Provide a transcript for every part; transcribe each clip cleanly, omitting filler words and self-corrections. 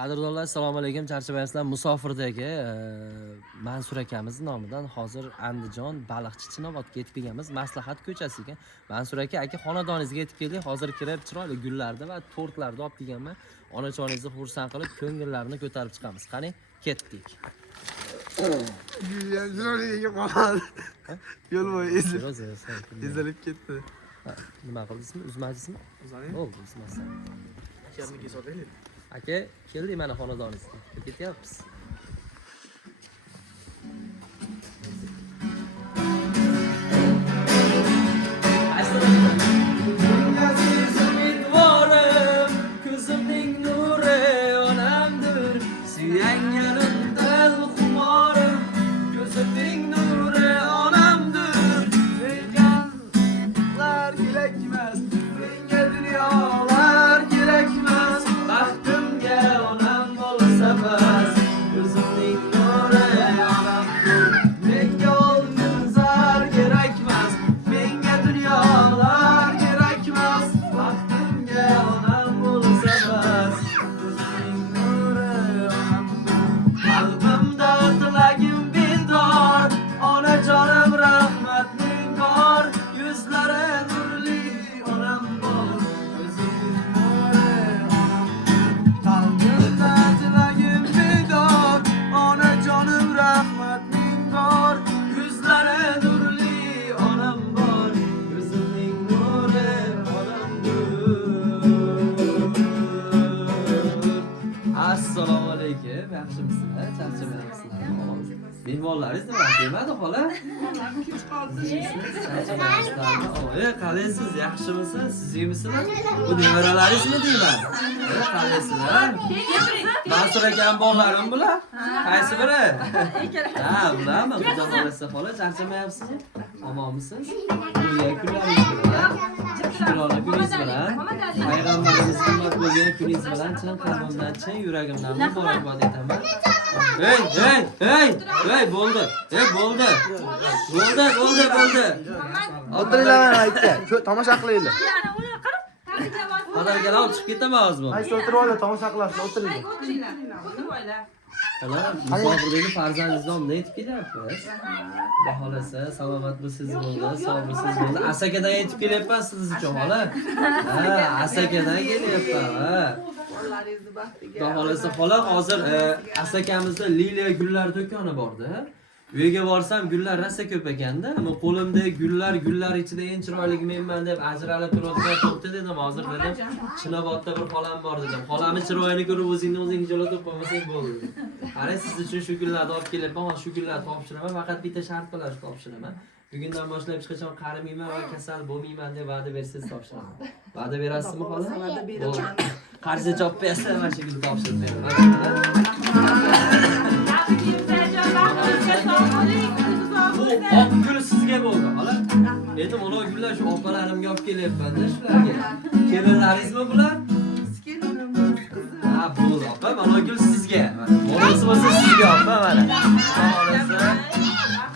Qadrdonlar, assalomu alaykum. Charchabaysizlar. Musofirdagi Mansur akamiz nomidan hozir Andijon Baliqchi Chinobodga yetib kelganmiz. Maslahat ko'chasiga. Mansur aka xonadoningizga yetib keldik. Hozir kirib chiroyli gullarni va tortlarni olib kelganman. Onajoningizni xursand qilib, ko'ngillarni ko'tarib chiqamiz. Qani, ketdik. Yo'l bo'yi ezilib ketdi. Nima qildingizmi? Uzmadingizmi? Uzaning. Bo'ldi, uzmasdan. Akamniki sotaylik. Aka, keldik mana xonadoningizga. Ketyapmiz. Ko'zimning nuri onamdir, suyan yanimdan xumorim. Ko'zimning nuri onamdir, Menga kerakmas, menga dunyolar kerakmas. baxtimga onam bo'lsa bas. Ko'zimning nuri onamdir, menga olg'inzar kerakmas, menga dunyolar kerakmas. Baxtimga onam bo'lsa bas. Ko'zimning nuri onamdir, qalbimda tilagim bendor. Onajonim rahmat mingor, yuzlari nurli onam bor. Ko'zimning nuri Qalbimda tilagim bedor, onajonim rahmat mingor. yuzlari nurli onam bor. Ko'zimning nuri onamdir. Assalomu alaykum. Yaxshimisizlar? Charchamayapsizlar? Mehmonlaringiz nima kelmadi xola? Qalaysiz? Yaxshimisiz? Sizmisizlar? Bu nevaralaringizmi deyman? Qalaysizlar? Mansur akam bolarim bular? Qaysi biri? Ha, bularmi? Xudo xolasa xola, charchamayapsizmi? Omonmisiz? Bo'lgan kunlaringiz bilan, shukrona kuningiz bilan, payg'ambarimiz himmat bo'lgan kuningiz bilan chin qalbimdan, chin yuragimdan muborakbod etaman. Hey, bo'ldi. Bo'ldi. O'tiringlar aytga. Tomosha qilinglar. Xabarga olib chiqib ketaman hozir. Qaysi o'tirib olinglar, tomosha qilasiz, o'tiringlar. Xola, musofirdagi farzandingiz nomidan yetib kelyapmiz. Xudo xolasa, salomatmisiz bo'ldi, sog'misiz bo'ldi. Asakadan yetib kelyapman siz uchun, xola. Ha, Asakadan kelyapman, ha. Xudo xolasa, xola, hozir Asakamizda Liliya gullar do'koni bor-da. Uyga borsam gullar rosa ko'p ekanda. Men qo'limda gullar ichida eng chiroyligi menman deb ajralib turadigan to'xta dedim. Hozir dedim, Chinobodda bir xolam bor dedim. Xolamning chiroyini ko'rib o'zing jo'latib qo'ymasang bo'ldi. Qara siz uchun shu gullarni olib kelyapman. Hozir shu gullarni topshiraman. Faqat bitta shart bilan topshiraman. Bugundan boshlab hech qachon qarimayman va kasal bo'lmayman deb va'da bersangiz topshiraman. Va'da berasizmi xola? Va'da beraman. Qarzi chop bersa mana shu gulni topshirib beraman. Oq gul sizga bo'ldi, xola. Endi mana gullar shu opalarimga olib kelyapman-da shularga. Kelinlaringizmi bular? Ha, bo'ldi, opa. Mana gul sizga. Bolasi bo'lsa sizga, opa, mana.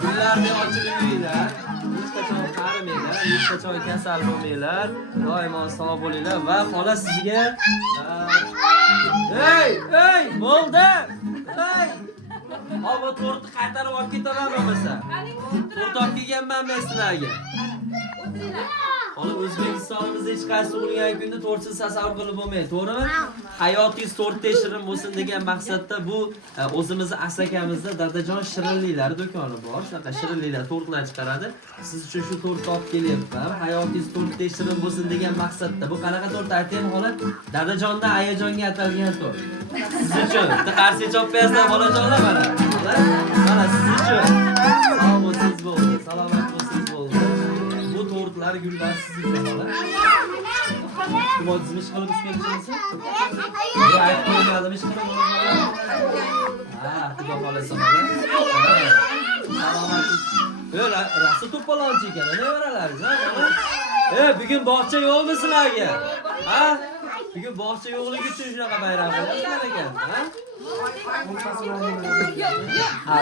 Gullarni ochilib yuringlar. Hech qachon qarimanglar, hech qachon kasal bo'lmanglar. Doimo sog' bo'linglar va xola sizga. Hey, bo'ldi. Hey! Havo tortni qaytarib olib ketaman bo'lmasa. To'rt olib kelganman men sizlarga. Xola, O'zbekistonimizda hech qaysi tug'ilgan kunni to'rtsiz tasavvur qilib bo'lmaydi, to'g'rimi? Hayotingiz to'rtta shirin bo'lsin degan maqsadda bu o'zimizning Asakamizda Dadajon shirinliklar do'koni bor. Shunaqa shirinliklar, tortlar chiqaradi. Siz uchun shu to'rtni olib kelyapman. Hayotingiz to'rtta shirin bo'lsin degan maqsadda. Bu qanaqa to'rt ayting, xola? Dadajondan ayajonga atalgan to'rt. Siz uchun bitta qarshi chop bersam xolajonlar mana. Mana siz uchun. Sog' bo'lsangiz bo'ldi, salomat bo'lsangiz bo'ldi. Bu tortlar, gullar siz uchun xola. Modizmi qilib kelishimiz? Bu aytib qo'ymadimi ish qilib? Ha, xudo xolasa xola. Salomat. Yo'la, rasta to'polonchi ekan, nevaralaringiz, ha? Bugun bog'cha yo'qmi sizlarga? Ha? Bugun bog'cha yo'qligi uchun shunaqa bayram qilyapsizlar ekan, ha? Ha,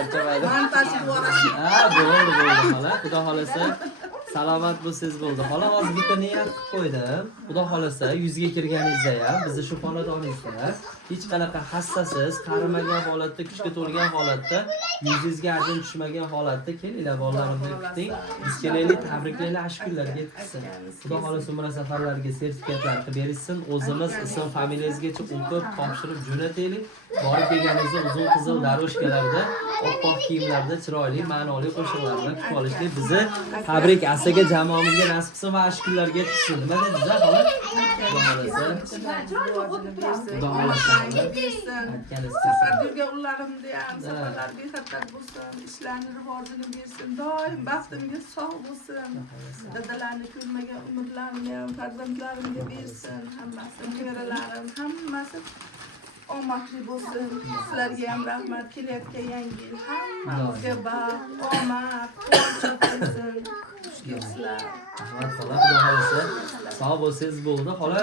bo'ldi xola. Xudo xolasa Salomat bo'lsangiz bo'ldi. Xola hozir bitta niyat qilib qo'ydim. Xudo xolasa 100 ga kirganingizda ham bizni shu xonadoningizda hech qanaqa hassasiz, qarimagan holatda, kuchga to'lgan holatda, yuzingizga ajin tushmagan holatda kelinglar bolalarimni kuting. Biz kelaylik, tabriklaylar, ashkurlarga yetkazsin. Xudo xolasa umra safarlariga sertifikatlar qilib berishsin. O'zimiz ism familiyangizgacha o'qib, topshirib jo'nataylik. Borib kelganingizda uzun qizil daroshkalarda, oppoq kiyimlarda chiroyli, ma'noli qo'shiqlar bilan kutib olishlik bizni tabrik asaga jamoamizga nasib qilsin va ashkurlarga yetkazsin. Nima dedingiz, xola? Xudo xolasa. Xudo xolasa. Safar yurgan ullarimni ham safarlar bexatar bo'lsin, ishlarni rivojini bersin, doim baxtimga sog' bo'lsin. Dadalarni ko'rmagan umrlarimni ham farzandlarimga bersin, hammasi, nevaralarim, hammasi omadli bo'lsin. Sizlarga ham rahmat, kelayotgan yangi yil hammamizga baxt, omad, quvonch kelsin. Xushkelsizlar. Rahmat xola, xudo xolasa. Sog' bo'lsangiz bo'ldi. Xola,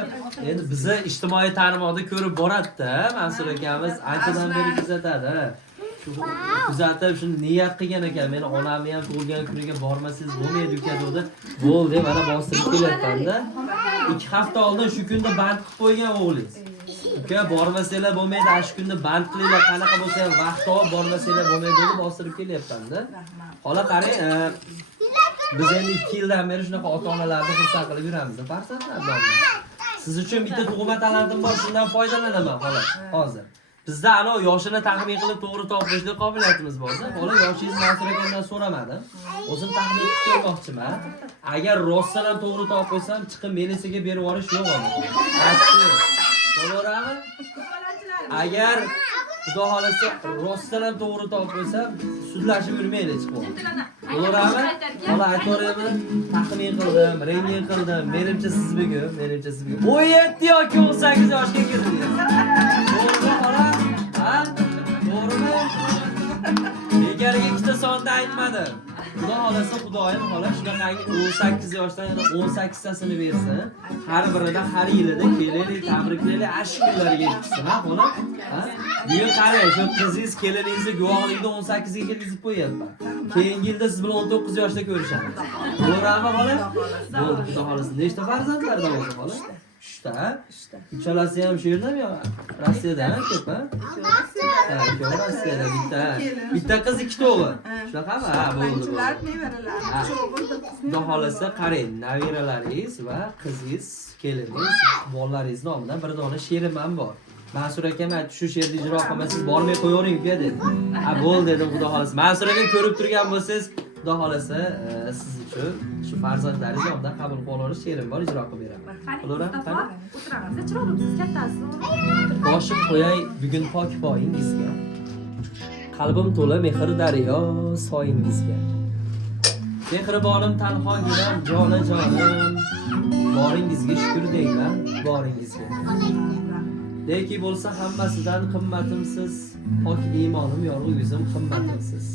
endi bizni ijtimoiy tarmoqda ko'rib boradi-da, Mansur akamiz anchadan beri kuzatadi. Shu kuzatib shuni niyat qilgan ekan. Meni onamni ham tug'ilgan kuniga bormasangiz bo'lmaydi uka dedi. Bo'ldi, mana bostirib kelyapman-da. 2 hafta oldin shu kunda band qilib qo'ygan o'g'lingiz. Uka bormasanglar bo'lmaydi, shu kunda band qilinglar, qanaqa bo'lsa ham vaqt olib bormasanglar bo'lmaydi deb bostirib kelyapman-da. Xola qarang, biz endi 2 yildan beri shunaqa ota-onalarni xursand qilib yuramiz, farzandlar bilan. Siz uchun bitta tug'ma talentim bor, shundan foydalanaman xola. Hozir bizda ana yoshini taxmin qilib to'g'ri topishlik qobiliyatimiz bor-da. Xola, yoshingiz Mansur akamdan so'ramadim. O'zim taxmin qilib ko'rmoqchiman. Agar rostdan ham to'g'ri topib qo'ysam, chiqib melisiga berib yuborish yo'q uni. To'g'rimi? Agar Xudo xolasa rostdan ham to'g'ri topib qo'ysam, sudlashib yurmaylik chiqib. To'g'rimi? Xola aytaveraymi? Taxmin qildim, rangin qildim. Menimcha siz bugun, 17 yoki 18 yoshga kirdingiz. To'g'rimi xola? Ha? To'g'rimi? Bekariga ikkita sonni aytmadim. Xudo xolasa Xudoyim xola shunaqangi 18 yoshdan yana 18 tasini bersin. Har birida har yilida kelaylik, tabriklaylik, ashkurlarga yetkazsin, ha xola? Ha? Bugun qarang, shu qizingiz keliningizni guvohlikda 18 ga kirgizib qo'yapman. Keyingi yilda siz bilan 19 yoshda ko'rishamiz. To'g'rimi xola? Bo'ldi, Xudo xolasa. Nechta farzandlardan bo'ldi xola? 3 ta. Uchalasi ham shu yerdami yo? Rossiyadan ko'p, ha? Ha, Rossiyada bitta qiz, 2 o'g'il. Shunaqami? Ha, bo'ldi. Xudo xolasa qarang, nabiralaringiz va qizingiz, keliningiz, bolalaringiz nomidan bir dona she'rim ham bor. Mansur akam aytdi, shu she'rni ijro qilmasangiz bormay qo'yavering-ku dedi. Ha, bo'ldi dedim, Xudo xolasa. Mansur aka ko'rib turgan bo'lsangiz, Xudo xolasa siz uchun shu farzandlaringiz nomidan qabul qilib olish she'rim bor, ijro qilib beraman. Qo'laveramiz, qani? O'tiramiz. Chiroqsiz kattasi. Boshim qo'yay bugun pok poyingizga. Qalbim to'la mehr daryo soyingizga. Mehribonim tanhoginam, jonajonim. Boringizga shukr deyman, boringizga. Neki bo'lsa hammasidan qimmatimsiz, pok iymonim, yorug' yuzim qimmatimsiz.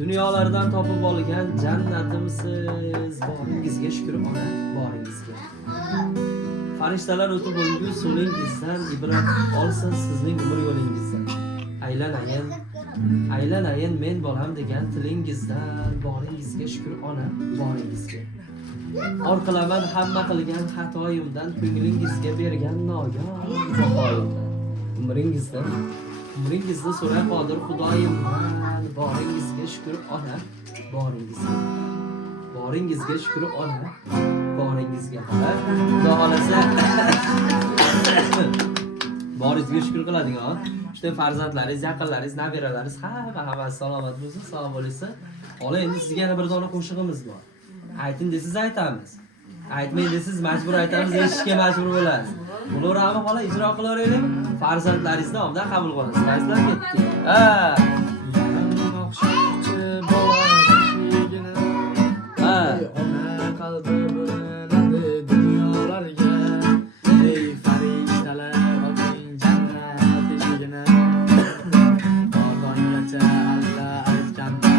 Dunyolardan topib olgan jannatimsiz, boringizga shukr ona, boringizga. Farishtalar o'tib o'lgu so'lingizdan ibrat olsin sizning umr yo'lingizdan. Aylanayin, aylanayin men bolam degan tilingizdan, boringizga shukr ona, boringizga. Orqilaman hamma qilgan xatoyimdan, ko'nglingizga bergan nogon safoyimdan. Umringizni so'ra qodir Xudoyimdan, boringizga shukr ona, boringizga. Boringizga shukr ona, boringizga. Xudo xolasa boringizga shukr qiladigan işte farzandlaringiz, yaqinlaringiz, nabiralaringiz hammasi salomat bo'lsin, sog' bo'lsin. Xola, endi sizga yana bir dona qo'shig'imiz bor. Ayting desiz aytamiz. Aytmay desiz majbur aytamiz, eshitishga majbur bo'lasiz. Ularni xola ijro qilaveraylik. Farzandlaringiz nomidan qabul qilasiz. Farzandlar ketdi. Ha. Ona qalbi bo'linadi dunyolarga. Ey farishtalar, oching jannat eshigini. Odamgacha alla aytganda.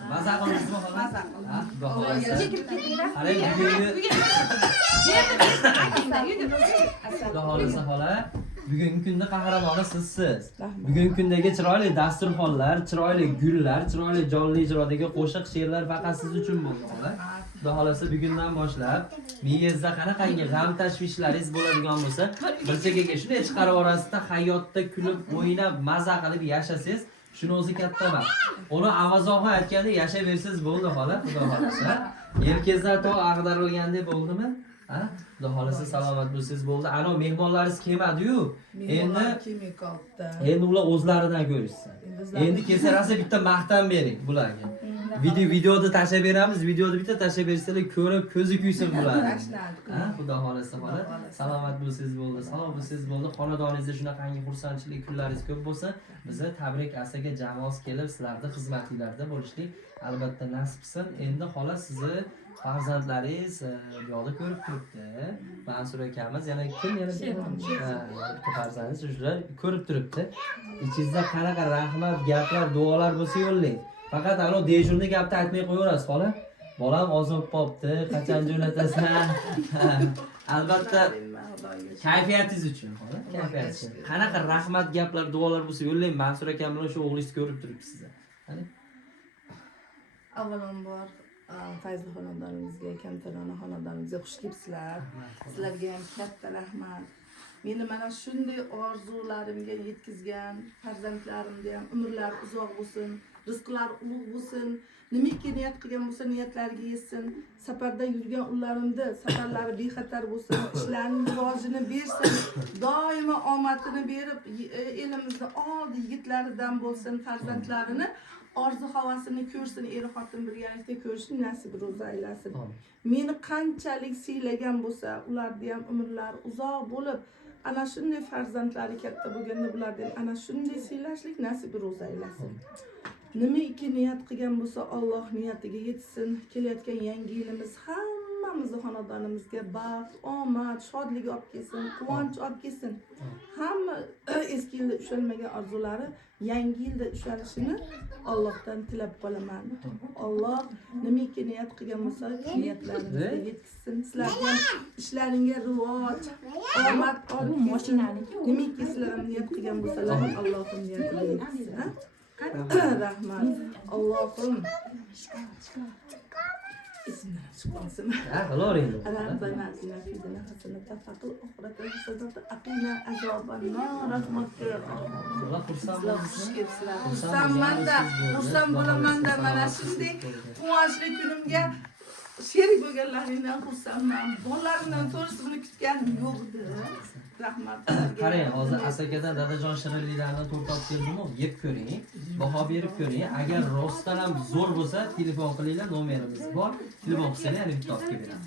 xohlasa. Maza qildingizmi xola? Maza qildim. Ha, xudo xohlasa. Chekib ketinglar. Qarang, bugungi Xudo Xudo xohlasa xola, bugungi kunda qahramoni sizsiz. Bugungi kundagi chiroyli dasturxonlar, chiroyli gullar, chiroyli jonli ijrodagi qo'shiq, she'rlar faqat siz uchun bo'ldi xola. Xudo xohlasa bugundan boshlab miyangizda qanaqangi g'am tashvishlaringiz bo'ladigan bo'lsa, bir chekkaga shunday chiqarib orasida hayotda kulib, o'ynab, maza qilib yashasangiz, shuni o'zi katta baxt. Uni Amazonga aytganda yashayversangiz bo'ldi xola, Xudo xohlasa. Yelkangizda to ag'darilgandek bo'ldimi? Ha? Xudo xohlasa salomat bo'lsangiz bo'ldi. Ana mehmonlaringiz kelmadi-yu. Endi endi ular o'zlaridan ko'rishsin. Endi kelsa rosa bitta maqtan bering bularga. Videoda tashlab beramiz, videoda bitta tashlab bersanglar ko'rib ko'zi kuysin bular. Ha, Xudo xohlasa xola, salomat bo'lsangiz bo'ldi, sog' bo'lsangiz bo'ldi. Xonadoningizda shunaqangi xursandchilik kunlaringiz ko'p bo'lsa, bizni tabrik asaga jamoasi kelib, sizlarning xizmatinglarda bo'lishlik albatta nasibsin. Endi xola sizni farzandlaringiz yo'lda ko'rib turibdi. Mansur akamiz yana kim yana bitta farzandingiz shular ko'rib turibdi. Ichingizda qanaqa rahmat, gaplar, duolar bo'lsa yo'llang. Faqat ana dejurni gapni aytmay qo'yaverasiz, xola. Bolam ozib qopti, qachon jo'natasan? Albatta kayfiyatingiz uchun, xola. Kayfiyatingiz uchun. Qanaqa rahmat gaplar, duolar bo'lsa yo'llang. Mansur akam bilan shu o'g'lingiz ko'rib turibdi sizni. Qani? Avvalambor Fayzli xonadonimizga, Kamtarona xonadonimizga xush kelibsizlar. Sizlarga ham katta rahmat. Meni mana shunday orzularimga yetkazgan farzandlarimga ham umrlar uzoq bo'lsin, rizqlar ulug' bo'lsin. Nimaki niyat qilgan bo'lsa niyatlariga yetsin. Safarda yurgan ullarimda safarlari bexatar bo'lsin, ishlarining rivojini bersin. Doimo omadini berib, elimizda oddiy yigitlaridan bo'lsin, farzandlarini orzu havasini ko'rsin, er xotin birgalikda ko'rishni nasib ro'za aylasin. Meni qanchalik siylagan bo'lsa, ularda ham umrlar uzoq bo'lib, ana shunday farzandlari katta bo'lganda bularni ana shunday siylashlik nasib ro'za aylasin. Nimaki niyat qilgan bo'lsa, Alloh niyatiga yetsin. Kelayotgan yangi yilimiz hammamizni xonadonimizga baxt, omad, shodlik olib kelsin, quvonch olib kelsin. Hamma eski yilda ushalmagan orzulari yangi yilda ushalishini Allohdan tilab qolaman. Alloh nimaki niyat qilgan bo'lsa, niyatlaringizga yetkazsin. Sizlarga ishlaringga rivoj, omad olib kelsin. Nimaki sizlar ham niyat qilgan bo'lsalar, Allohim niyatiga yetkazsin. Rahmat. Allohim ismini chiqarsin. Ha, qilavering. Rabbana atina fid dunya hasanatan wa fil akhirati hasanatan wa qina azoban nar. Rahmatga. Alloh xursand bo'lsin. Xursand bo'laman-da mana shunday quvonchli kunimga sherik bo'lganlaringdan xursandman. Bolalarimdan to'g'risi buni kutganim yo'q edi. Rahmat. Qarang, hozir Asakadan dadajon shirinliklarini to'plab keldim-ku, yeb ko'ring, baho berib ko'ring. Agar rostdan ham zo'r bo'lsa, telefon qilinglar, nomerimiz bor. Telefon qilsanglar, yana bitta olib kelamiz.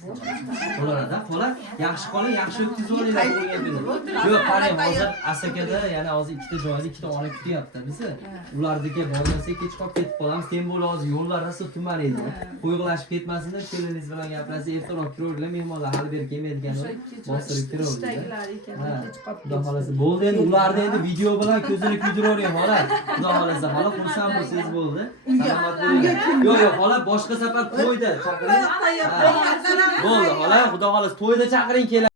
Qo'larada, qo'la, yaxshi qoling, yaxshi o'tkazib olinglar bo'lgan kunda. Yo'q, qarang, hozir Asakada yana hozir ikkita joyda ikkita ona kutyapti bizni. Ularnikiga bormasak kech qolib ketib qolamiz. Tem bo'lib hozir yo'llar rosa tuman edi. Qo'yg'ilashib ketmasinlar, keliningiz bilan gaplashib, ertaroq kiraverlar, mehmonlar hali beri kelmaydiganlar. Bostirib kiraverlar. Xudo xolasa bo'ldi, endi ularni endi video bilan ko'zini kuydiravering xola. Xudo xolasa xola xursand bo'lsangiz bo'ldi. Salomat bo'ling. Yo'q, xola boshqa safar to'yda chaqiring. Bo'ldi xola, xudo xolasa to'yda chaqiring keladi.